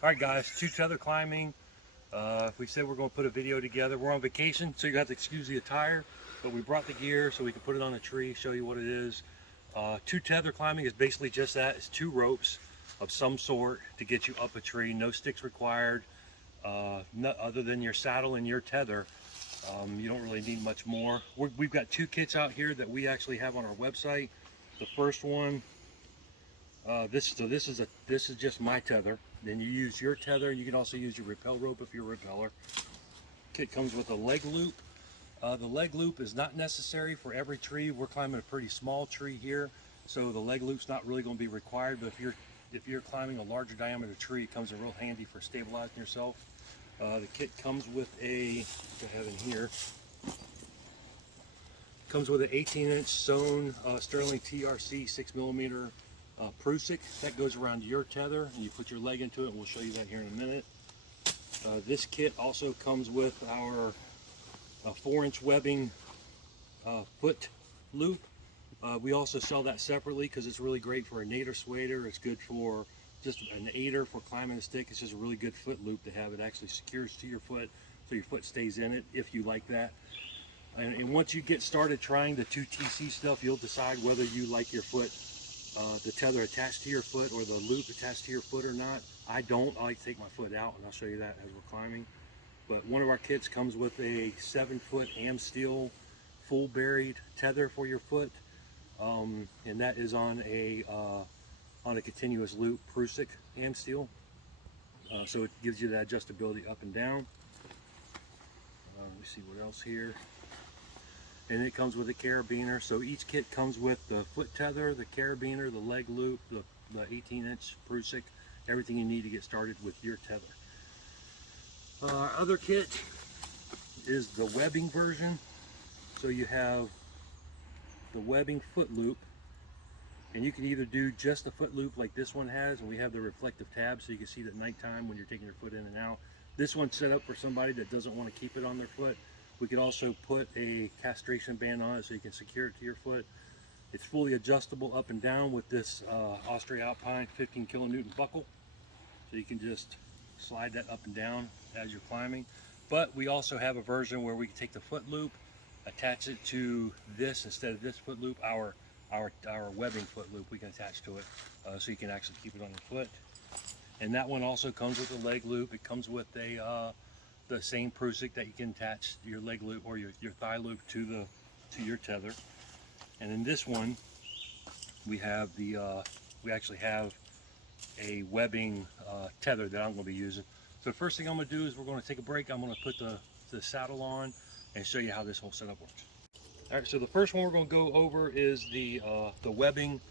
All right, guys, tether climbing. We said we're going to put a video together. We're on vacation, so you have to excuse the attire, but we brought the gear so we can put it on a tree, show you what it is. Tether climbing is basically just that. It's two ropes of some sort to get you up a tree. No sticks required, other than your saddle and your tether. You don't really need much more. We've got two kits out here that we actually have on our website. The first one, this is just my tether. Then you use your tether. You can also use your rappel rope if you're a repeller. Kit comes with a leg loop. The leg loop is not necessary for every tree. We're climbing a pretty small tree here, so the leg loop's not really going to be required. But if you're climbing a larger diameter tree, it comes in real handy for stabilizing yourself. The kit comes with a, I have in here, comes with an 18-inch sewn Sterling TRC 6mm Prusik that goes around your tether, and you put your leg into it, and we'll show you that here in a minute. This kit also comes with our 4-inch webbing foot loop. We also sell that separately because it's really great for a nader swader. It's good for just an aider for climbing a stick. It's just a really good foot loop to have. It actually secures to your foot, so your foot stays in it if you like that. And once you get started trying the 2TC stuff, you'll decide whether you like your foot, the tether attached to your foot or the loop attached to your foot or not. I don't. I like to take my foot out, and I'll show you that as we're climbing. But one of our kits comes with a 7-foot Amsteel full buried tether for your foot, and that is on a continuous loop Prusik Amsteel. So it gives you that adjustability up and down. Let me see what else here. And it comes with a carabiner. So each kit comes with the foot tether, the carabiner, the leg loop, the 18-inch Prusik, everything you need to get started with your tether. Our other kit is the webbing version. So you have the webbing foot loop, and you can either do just the foot loop like this one has, and we have the reflective tab so you can see it at nighttime when you're taking your foot in and out. This one's set up for somebody that doesn't want to keep it on their foot. We could also put a castration band on it so you can secure it to your foot. It's fully adjustable up and down with this Austria Alpine 15 kilonewton buckle. So you can just slide that up and down as you're climbing. But we also have a version where we can take the foot loop, attach it to this instead of this foot loop, our webbing foot loop we can attach to it, so you can actually keep it on your foot. And that one also comes with a leg loop. It comes with a the same Prusik that you can attach your leg loop or your thigh loop to your tether. And in this one, we have we actually have a webbing tether that I'm going to be using. So the first thing I'm going to do is we're going to take a break. I'm going to put the saddle on and show you how this whole setup works. All right, so the first one we're going to go over is the webbing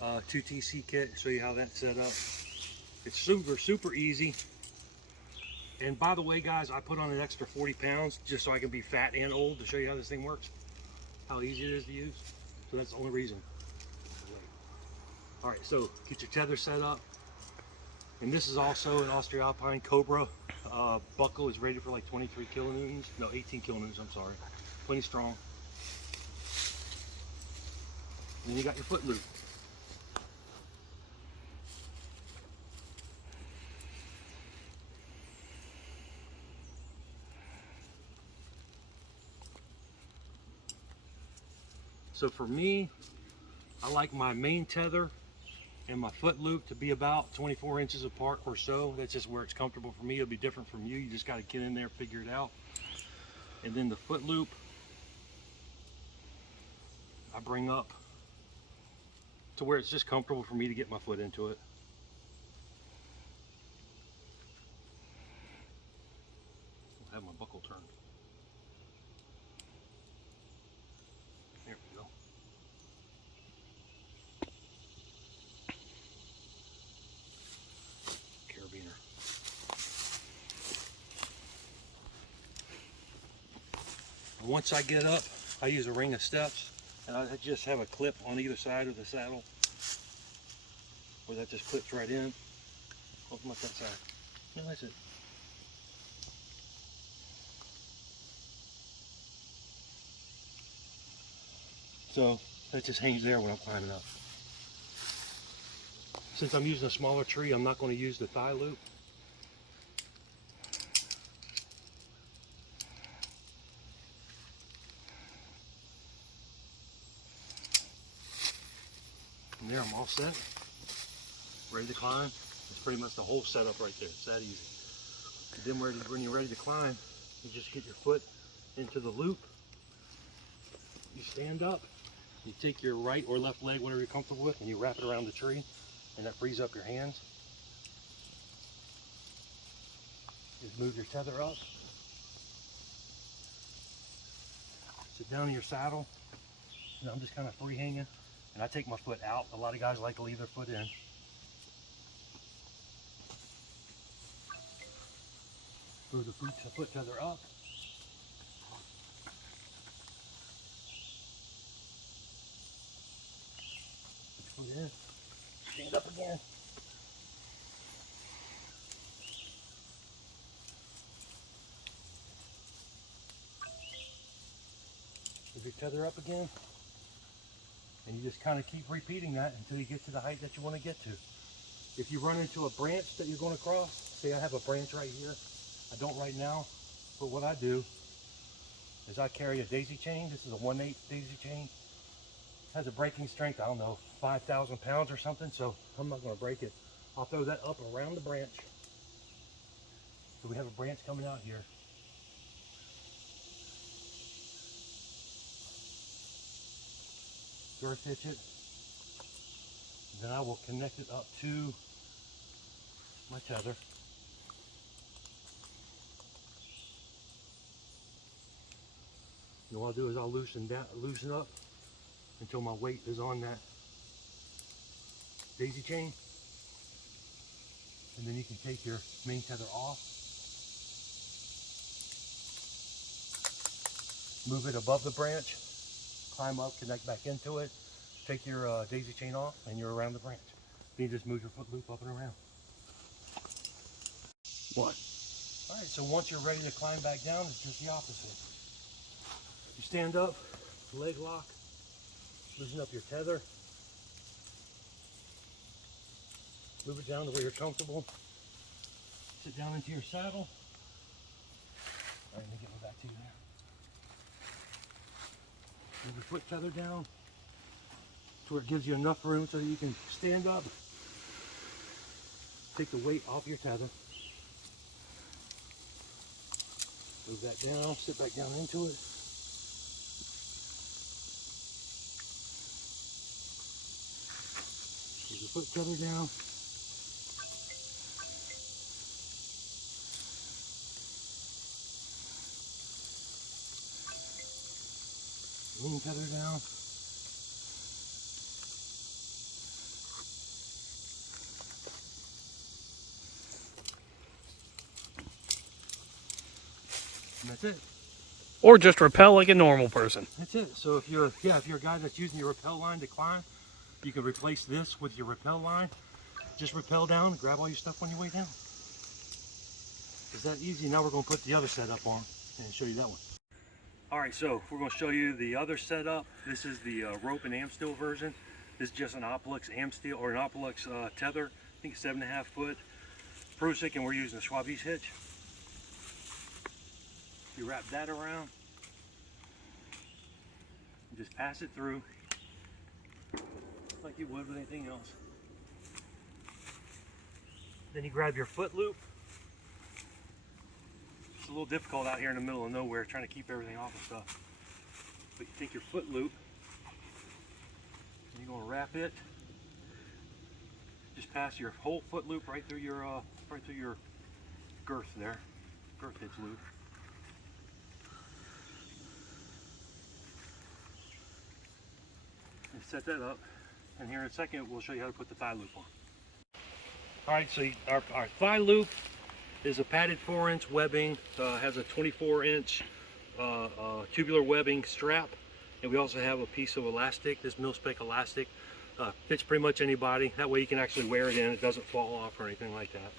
2TC kit. Show you how that's set up. It's super easy. And by the way, guys, I put on an extra 40 pounds just so I can be fat and old to show you how this thing works, how easy it is to use. So that's the only reason. All right, so get your tether set up. And this is also an Austria Alpine Cobra buckle. Is rated for like 23 kilonewtons. No, 18 kilonewtons, I'm sorry. Plenty strong. And then you got your foot loop. So for me, I like my main tether and my foot loop to be about 24 inches apart or so. That's just where it's comfortable for me. It'll be different from you. You just got to get in there, figure it out. And then the foot loop, I bring up to where it's just comfortable for me to get my foot into it. I have my buckle turned. There we go. Carabiner. And once I get up, I use a ring of steps, and I just have a clip on either side of the saddle where that just clips right in. Open up that side. No, that's it. So that just hangs there when I'm climbing up. Since I'm using a smaller tree, I'm not going to use the thigh loop. And there, I'm all set, ready to climb. It's pretty much the whole setup right there. It's that easy. And then when you're ready to climb, you just get your foot into the loop. You stand up. You take your right or left leg, whatever you're comfortable with, and you wrap it around the tree, and that frees up your hands. Just move your tether up. Sit down in your saddle. And I'm just kind of free hanging, and I take my foot out. A lot of guys like to leave their foot in. Move the foot tether up. Put your foot in. Stand up again. Move your tether up again. And you just kind of keep repeating that until you get to the height that you want to get to. If you run into a branch that you're going to cross, say I have a branch right here. I don't right now, but what I do is I carry a daisy chain. This is a 1/8 daisy chain. It has a breaking strength, I don't know, 5,000 pounds or something, so I'm not going to break it. I'll throw that up around the branch. So we have a branch coming out here. Girth hitch it. Then I will connect it up to my tether. And what I'll do is I'll loosen up until my weight is on that daisy chain. And then you can take your main tether off. Move it above the branch. Climb up, connect back into it. Take your daisy chain off, and you're around the branch. Then you just move your foot loop up and around. What? All right, so once you're ready to climb back down, it's just the opposite. You stand up, leg lock, loosen up your tether, move it down to where you're comfortable, sit down into your saddle. All right, let me get back to you there. Move your foot tether down to where it gives you enough room so that you can stand up, take the weight off your tether, move that down, sit back down into it. Move your foot tether down. Lean tether down. And that's it. Or just rappel like a normal person. That's it. So if you're a guy that's using your rappel line to climb, you can replace this with your rappel line. Just rappel down, grab all your stuff on your way down. It's that easy. Now we're going to put the other setup on and show you that one. All right, so we're going to show you the other setup. This is the rope and am steel version. This is just an Opelix am steel or an Opelix tether. I think it's 7.5 foot Prusik, and we're using a Schwab's hitch. You wrap that around, and just pass it through like you would with anything else. Then you grab your foot loop. It's a little difficult out here in the middle of nowhere trying to keep everything off of stuff. But you take your foot loop and you're going to wrap it. Just pass your whole foot loop right through your girth there, girth hitch loop. And set that up. And here in a second we'll show you how to put the thigh loop on. All right, so our thigh loop is a padded 4-inch webbing, has a 24-inch tubular webbing strap, and we also have a piece of elastic. This mil-spec elastic fits pretty much anybody. That way you can actually wear it in. It doesn't fall off or anything like that.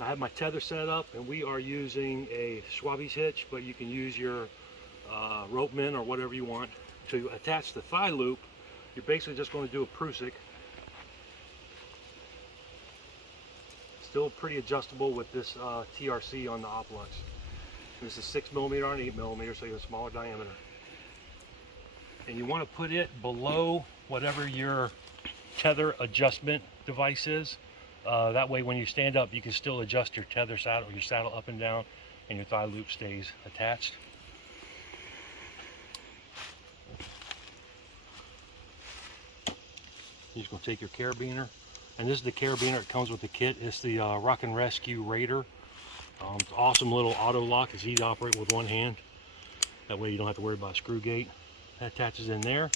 I have my tether set up, and we are using a Schwab's hitch, but you can use your ropeman or whatever you want. To attach the thigh loop, you're basically just going to do a Prusik. Still pretty adjustable with this TRC on the Opelix. This is 6mm on 8mm, so you have a smaller diameter. And you want to put it below whatever your tether adjustment device is. That way when you stand up, you can still adjust your tether saddle, your saddle up and down, and your thigh loop stays attached. You're just going to take your carabiner, and this is the carabiner that comes with the kit. It's the Rock and Rescue Raider. It's an awesome little auto lock. It's easy to operate with one hand. That way you don't have to worry about a screw gate. That attaches in there.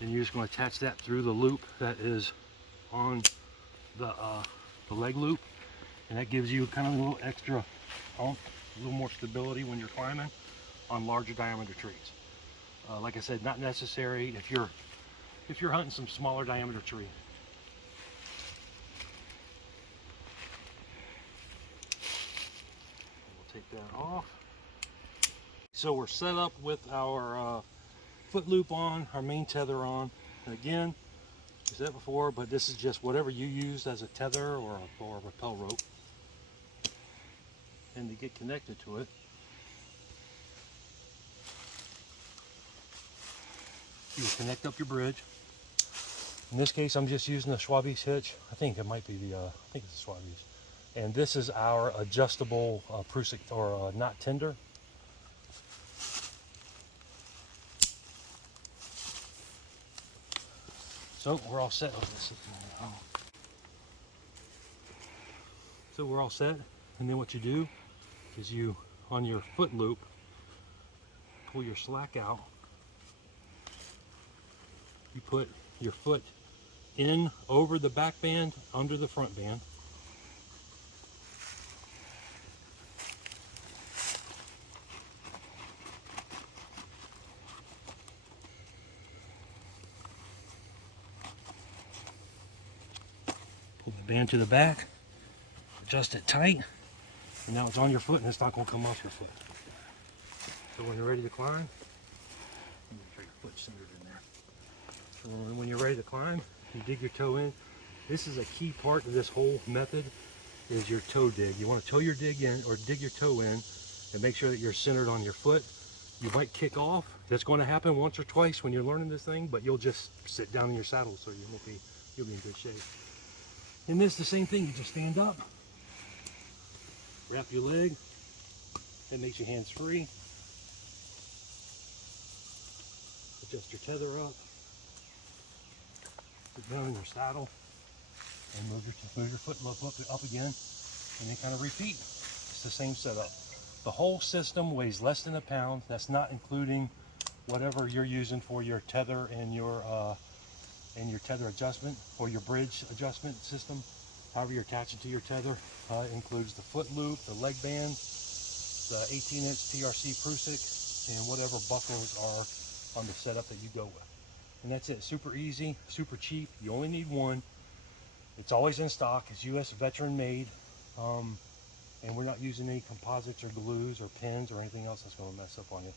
Then you're just going to attach that through the loop that is on the leg loop, and that gives you kind of a little extra a little more stability when you're climbing on larger diameter trees. Like I said, not necessary if you're hunting some smaller diameter tree. We'll take that off. So we're set up with our foot loop on, our main tether on. And again, I said before, but this is just whatever you use as a tether or a rappel rope. And to get connected to it, you connect up your bridge. In this case, I'm just using the Schwab's hitch. I think it might be the, I think it's the Schwab's. And this is our adjustable prusik or knot tender. So we're all set. So we're all set. And then what you do is you, on your foot loop, pull your slack out. You put your foot in over the back band, under the front band. Pull the band to the back, adjust it tight, and now it's on your foot and it's not going to come off your foot. So when you're ready to climb, make sure your foot's centered in there. So when you're ready to climb, you dig your toe in. This is a key part of this whole method, is your toe dig. You want to toe your dig in, or dig your toe in, and make sure that you're centered on your foot. You might kick off. That's going to happen once or twice when you're learning this thing, but you'll just sit down in your saddle, so you'll be in good shape. And this is the same thing. You just stand up, wrap your leg. That makes your hands free. Adjust your tether up. Sit down in your saddle and move your foot up again, and then kind of repeat. It's the same setup. The whole system weighs less than a pound. That's not including whatever you're using for your tether and your tether adjustment or your bridge adjustment system. However you're attaching to your tether, includes the foot loop, the leg band, the 18-inch TRC prusik, and whatever buckles are on the setup that you go with. And that's it. Super easy, super cheap. You only need one. It's always in stock. It's US veteran made. And we're not using any composites or glues or pins or anything else that's going to mess up on you.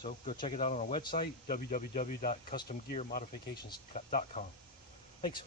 So go check it out on our website, www.customgearmodifications.com. Thanks.